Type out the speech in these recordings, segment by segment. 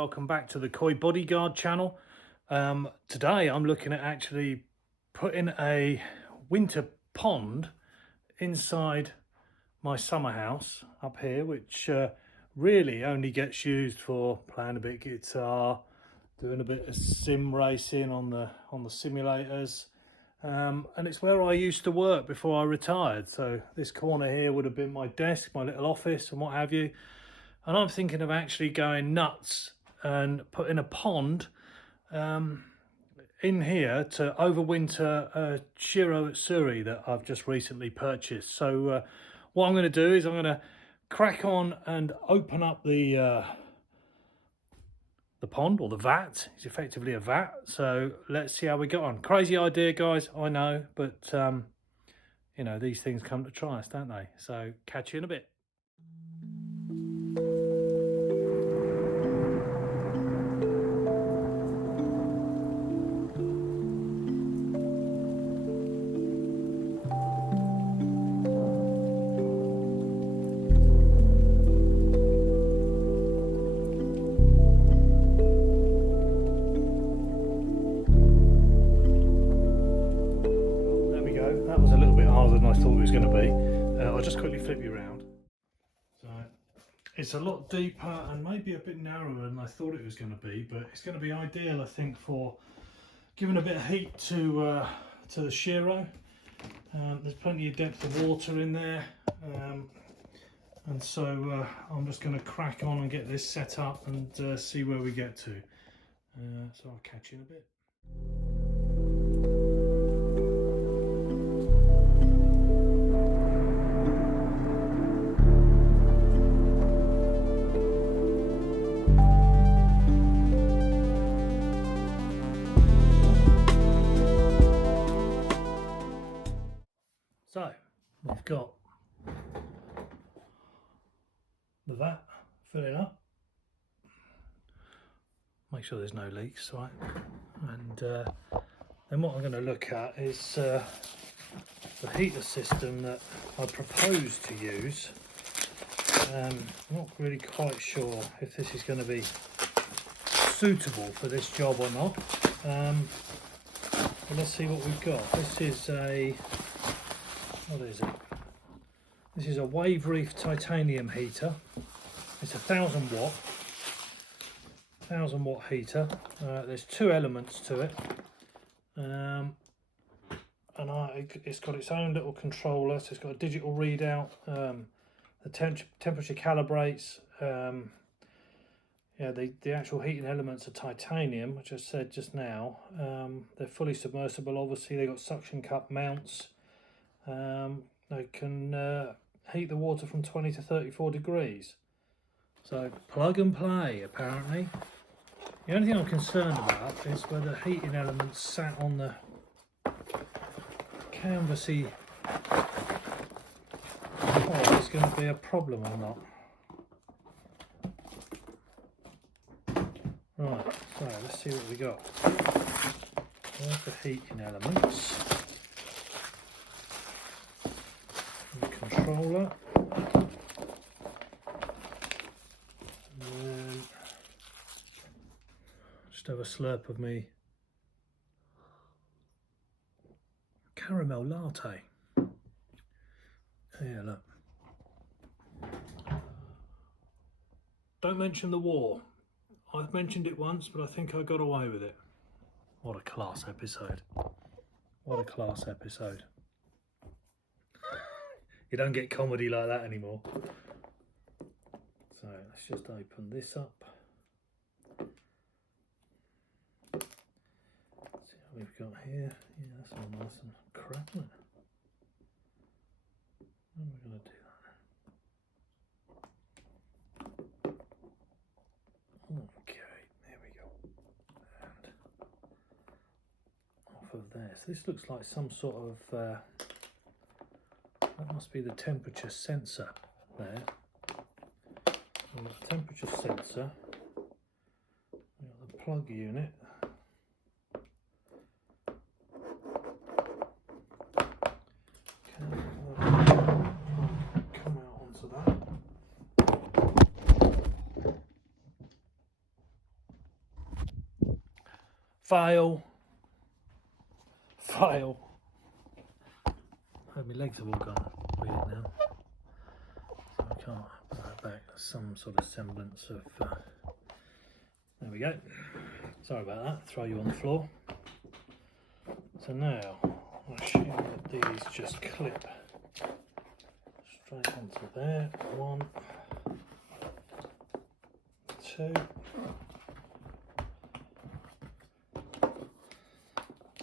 welcome back to the Koi Bodyguard channel. Today I'm looking at actually putting a winter pond inside my summer house up here, which really only gets used for playing a bit of guitar, doing a bit of sim racing on the simulators, and it's where I used to work before I retired. So this corner here would have been my desk, my little office and what have you. And I'm thinking of actually going nuts and putting a pond in here to overwinter a Shiro Utsuri that I've just recently purchased. So what I'm going to do is I'm going to crack on and open up the pond, or the vat. It's effectively a vat. So let's see how we get on. Crazy idea, guys, I know, but you know, these things come to try us, don't they? So catch you in a bit. That was a little bit harder than I thought it was going to be. I'll just quickly flip you around. So it's a lot deeper and maybe a bit narrower than I thought it was going to be, but it's going to be ideal, I think, for giving a bit of heat to the Shiro. There's plenty of depth of water in there, and so I'm just going to crack on and get this set up and see where we get to. So I'll catch you in a bit. So we've got the vat filling up. Make sure there's no leaks, right? And then what I'm going to look at is the heater system that I propose to use. I'm not really quite sure if this is going to be suitable for this job or not. But let's see what we've got. This is a, what is it? This is a Wave Reef titanium heater. It's 1,000 watt heater. There's two elements to it, and it's got its own little controller. So it's got a digital readout. The temperature calibrates. Yeah, the actual heating elements are titanium, which I said just now. They're fully submersible. Obviously, they've got suction cup mounts. They can heat the water from 20 to 34 degrees. So plug and play, apparently. The only thing I'm concerned about is whether heating elements sat on the canvasy pod is going to be a problem or not. Right, so let's see what we got. There's the heating elements. The controller. And then just have a slurp of me caramel latte. Yeah, look. Don't mention the war. I've mentioned it once, but I think I got away with it. What a class episode. What a class episode. You don't get comedy like that anymore. So let's just open this up. See what we've got here. Yeah, that's all nice and crackling. How am I going to do that? Okay, there we go. And off of there. So this looks like some sort of that must be the temperature sensor there. And the temperature sensor, we've got the plug unit. Come out onto that. Fail. Fail. Oh, my legs have all gone weird now. So I can't put that back. Some sort of semblance of... there we go. Sorry about that. Throw you on the floor. So now, I assume that these just clip straight onto there. 1, 2.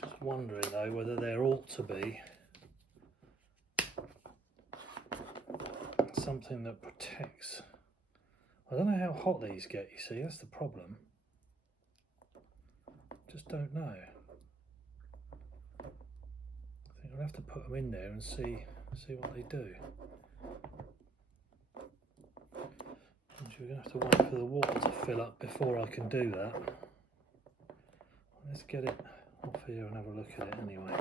Just wondering though whether there ought to be something that protects. I don't know how hot these get, you see, that's the problem. Just don't know. I think I'll have to put them in there and see what they do. And we're going to have to wait for the water to fill up before I can do that. Let's get it off here and have a look at it anyway.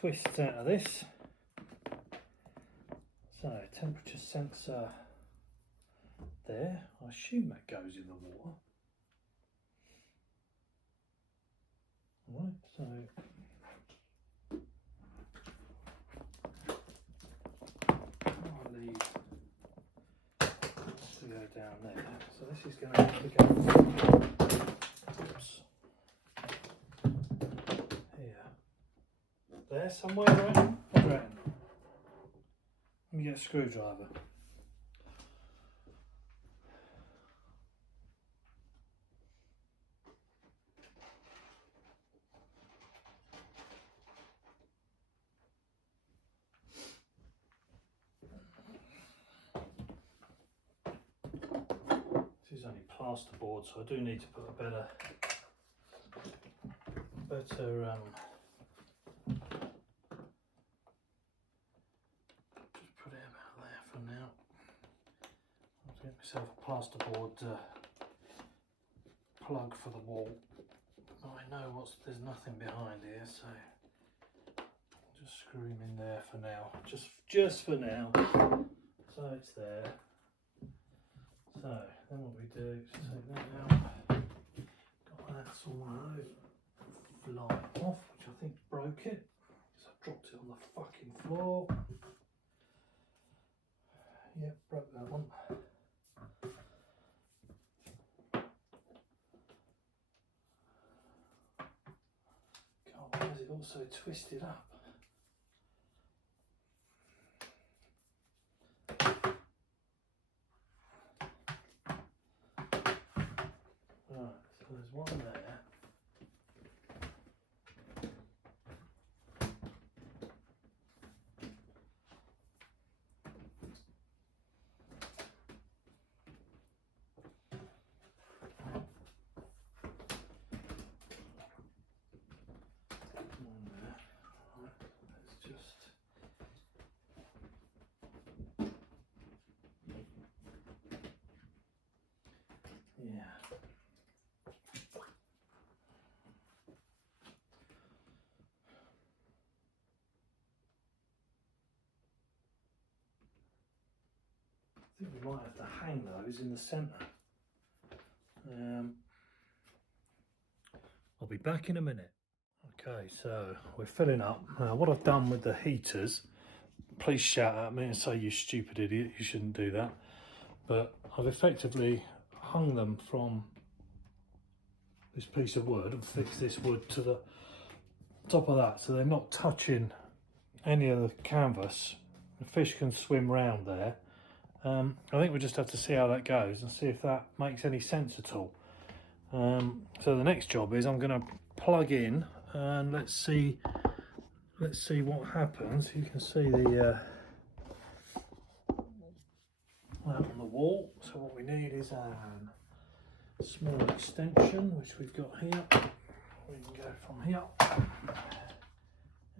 Twists out of this. So temperature sensor there. I assume that goes in the water. Right, so I'll leave this to go down there. So this is going to have to go. Oops. There somewhere, right? Right. Let me get a screwdriver. This is only plasterboard, so I do need to put a better now. I'll get myself a plasterboard plug for the wall. I know there's nothing behind here, so I'll just screw him in there for now. Just for now. So it's there. So then what we do is take that out. Got that sort of fly off, which I think broke it. So I dropped it on the fucking floor. Yep, broke that one. God, why is it also twisted up? Right, so there's one there. I think we might have to hang those in the centre. I'll be back in a minute. Okay, so we're filling up. Now what I've done with the heaters, please shout at me and say you stupid idiot, you shouldn't do that. But I've effectively hung them from this piece of wood and fixed this wood to the top of that, so they're not touching any of the canvas. The fish can swim round there. I think we just have to see how that goes and see if that makes any sense at all. So the next job is I'm going to plug in and let's see what happens. You can see the out on the wall. So what we need is a small extension, which we've got here. We can go from here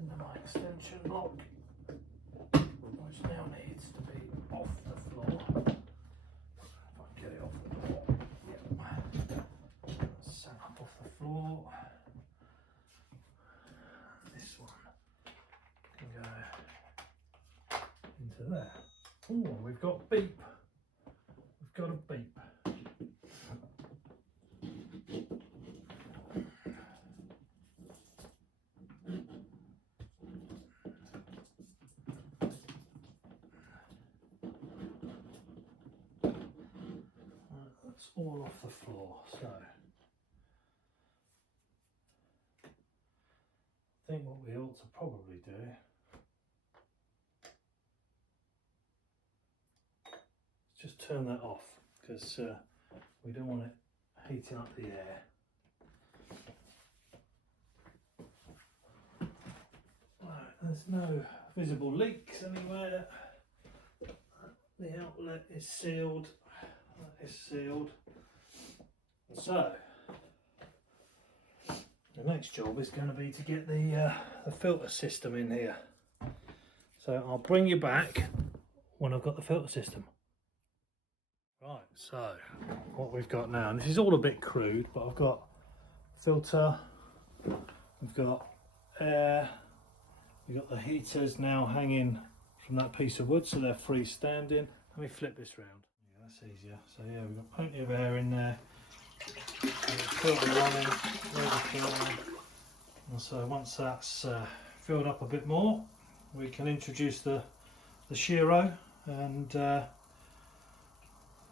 into my extension block, which now needs to be off the floor. If I can get it off the floor, yep. Set up off the floor. This one can go into there. Oh, we've got beep. We've got a beep. That's all off the floor, so I think what we ought to probably do is just turn that off, because we don't want it heating up the air. Right, there's no visible leaks anywhere. The outlet is sealed. That is sealed. So the next job is going to be to get the filter system in here. So I'll bring you back when I've got the filter system. Right, so what we've got now, and this is all a bit crude, but I've got filter, we've got air, we've got the heaters now hanging from that piece of wood, so they're freestanding. Let me flip this round. Yeah, that's easier. So yeah, we've got plenty of air in there. Filter running, and so once that's filled up a bit more, we can introduce the Shiro, and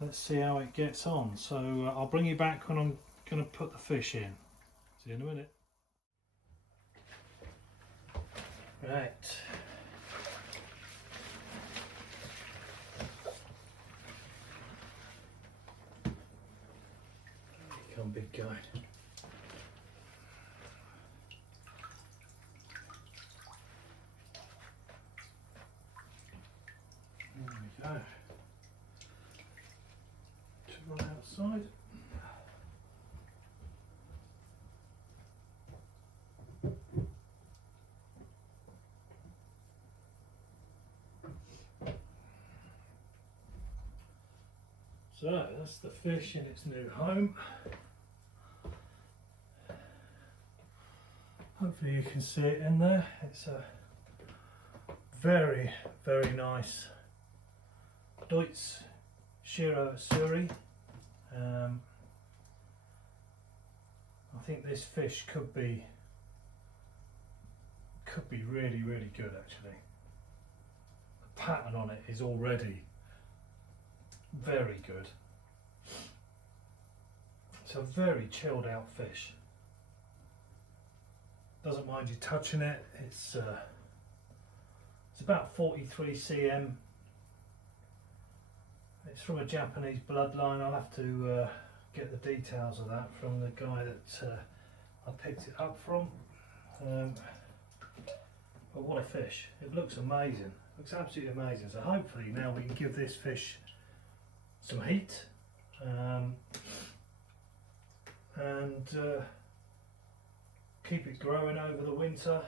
let's see how it gets on. So I'll bring you back when I'm going to put the fish in. See you in a minute. Right. Come, big guy. There we go. To run outside. So that's the fish in its new home. Hopefully you can see it in there. It's a very, very nice Deutz Shiro Asuri. I think this fish could be really, really good actually. The pattern on it is already very good. It's a very chilled out fish. Doesn't mind you touching it. It's about 43 cm. It's from a Japanese bloodline. I'll have to get the details of that from the guy that I picked it up from. But what a fish. It looks amazing. It looks absolutely amazing. So hopefully now we can give this fish some heat and keep it growing over the winter.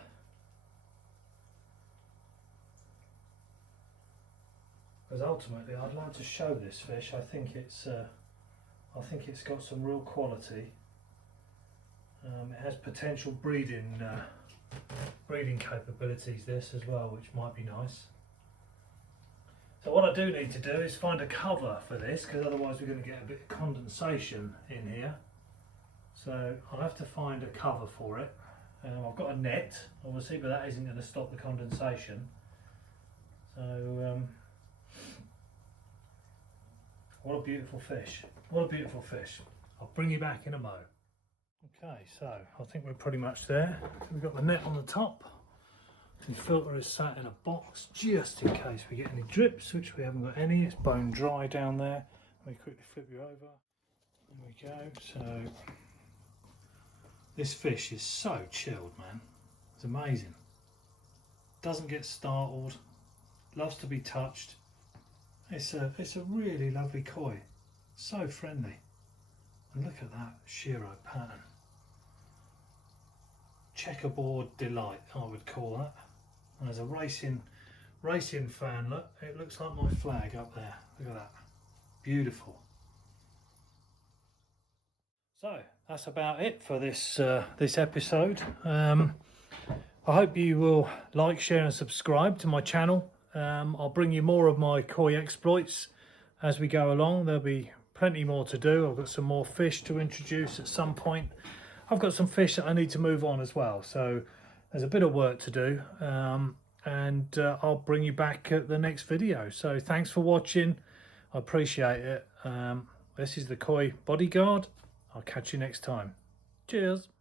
Because ultimately I'd like to show this fish. I think it's got some real quality. It has potential breeding capabilities, this as well, which might be nice. So what I do need to do is find a cover for this, because otherwise we're going to get a bit of condensation in here. So I'll have to find a cover for it. I've got a net, obviously, but that isn't going to stop the condensation. So what a beautiful fish. What a beautiful fish. I'll bring you back in a mo. Okay, so I think we're pretty much there. We've got the net on the top. The filter is sat in a box just in case we get any drips, which we haven't got any. It's bone dry down there. Let me quickly flip you over. There we go. So this fish is so chilled, man. It's amazing. Doesn't get startled. Loves to be touched. It's a really lovely koi, so friendly. And look at that Shiro pattern. Checkerboard delight, I would call that. And as a racing fan, look, it looks like my flag up there. Look at that, beautiful. So that's about it for this this episode. I hope you will like, share and subscribe to my channel. I'll bring you more of my koi exploits as we go along. There'll be plenty more to do. I've got some more fish to introduce at some point. I've got some fish that I need to move on as well, so there's a bit of work to do, and I'll bring you back at the next video. So thanks for watching, I appreciate it. This is the Koi Bodyguard. I'll catch you next time. Cheers.